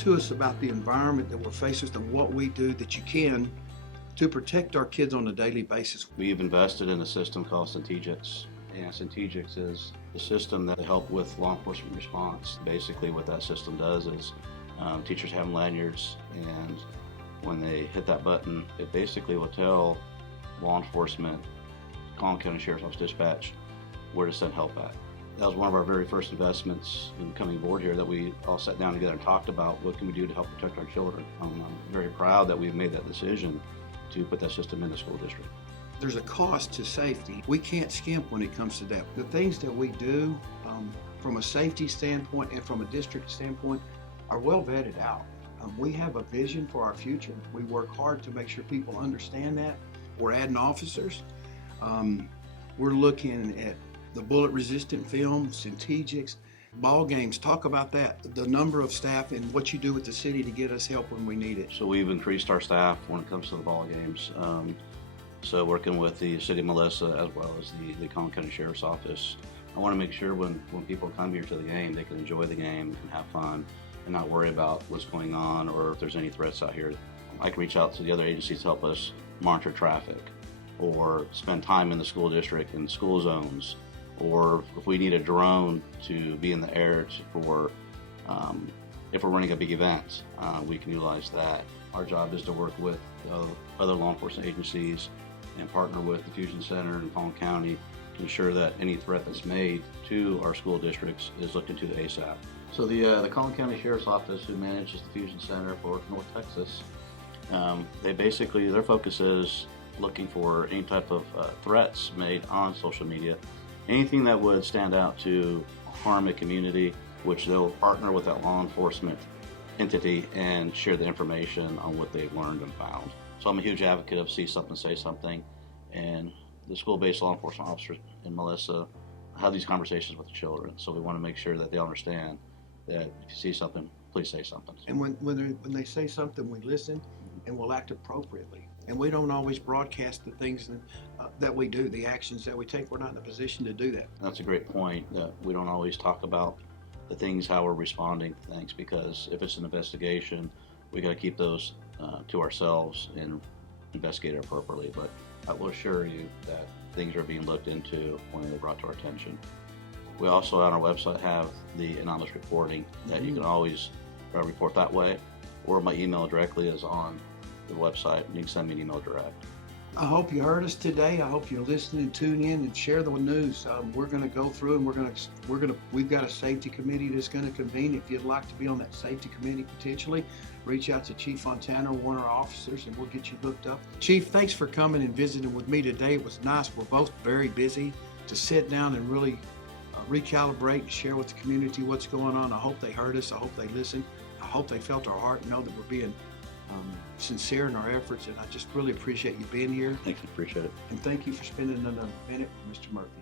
to us about the environment that we're faced with and what we do that you can to protect our kids on a daily basis. We've invested in a system called Centegix, and Centegix is the system that helps with law enforcement response. Basically what that system does is teachers have lanyards, and when they hit that button, it basically will tell law enforcement, Collin County Sheriff's Office Dispatch, where to send help at. That was one of our very first investments in coming aboard here, that we all sat down together and talked about what can we do to help protect our children. I'm very proud that we've made that decision to put that system in the school district. There's a cost to safety. We can't skimp when it comes to that. The things that we do from a safety standpoint and from a district standpoint are well vetted out. We have a vision for our future. We work hard to make sure people understand that. We're adding officers. We're looking at the bullet-resistant film, Centegix, ball games. Talk about that, the number of staff and what you do with the city to get us help when we need it. So we've increased our staff when it comes to the ball games. So working with the City of Melissa as well as the Collin County Sheriff's Office, I want to make sure when people come here to the game, they can enjoy the game and have fun and not worry about what's going on or if there's any threats out here. I can reach out to the other agencies to help us monitor traffic or spend time in the school district in school zones, or if we need a drone to be in the air for if we're running a big event, we can utilize that. Our job is to work with other law enforcement agencies and partner with the Fusion Center in Collin County to ensure that any threat that's made to our school districts is looked into ASAP. So the Collin County Sheriff's Office, who manages the Fusion Center for North Texas, their focus is looking for any type of threats made on social media, anything that would stand out to harm a community, which they'll partner with that law enforcement entity and share the information on what they've learned and found. So I'm a huge advocate of see something, say something, and the school-based law enforcement officers in Melissa have these conversations with the children. So we want to make sure that they understand that if you see something, please say something. And when they say something, we listen and we'll act appropriately. And we don't always broadcast the things that we do, the actions that we take. We're not in a position to do that. That's a great point, that we don't always talk about the things, how we're responding to things, because if it's an investigation, we got to keep those to ourselves and investigate it appropriately. But I will assure you that things are being looked into when they're brought to our attention. We also on our website have the anonymous reporting that you can always report that way, or my email directly is on the website, and you can send me an email direct. I hope you heard us today. I hope you're listening and tune in and share the news. We're going to go through and we've got a safety committee that's going to convene. If you'd like to be on that safety committee potentially, reach out to Chief Fontana or one of our officers and we'll get you hooked up. Chief, thanks for coming and visiting with me today. It was nice. We're both very busy to sit down and really recalibrate and share with the community what's going on. I hope they heard us. I hope they listened. I hope they felt our heart and know that we're being sincere in our efforts, and I just really appreciate you being here. Thank you, appreciate it. And thank you for spending another minute with Mr. Murphy.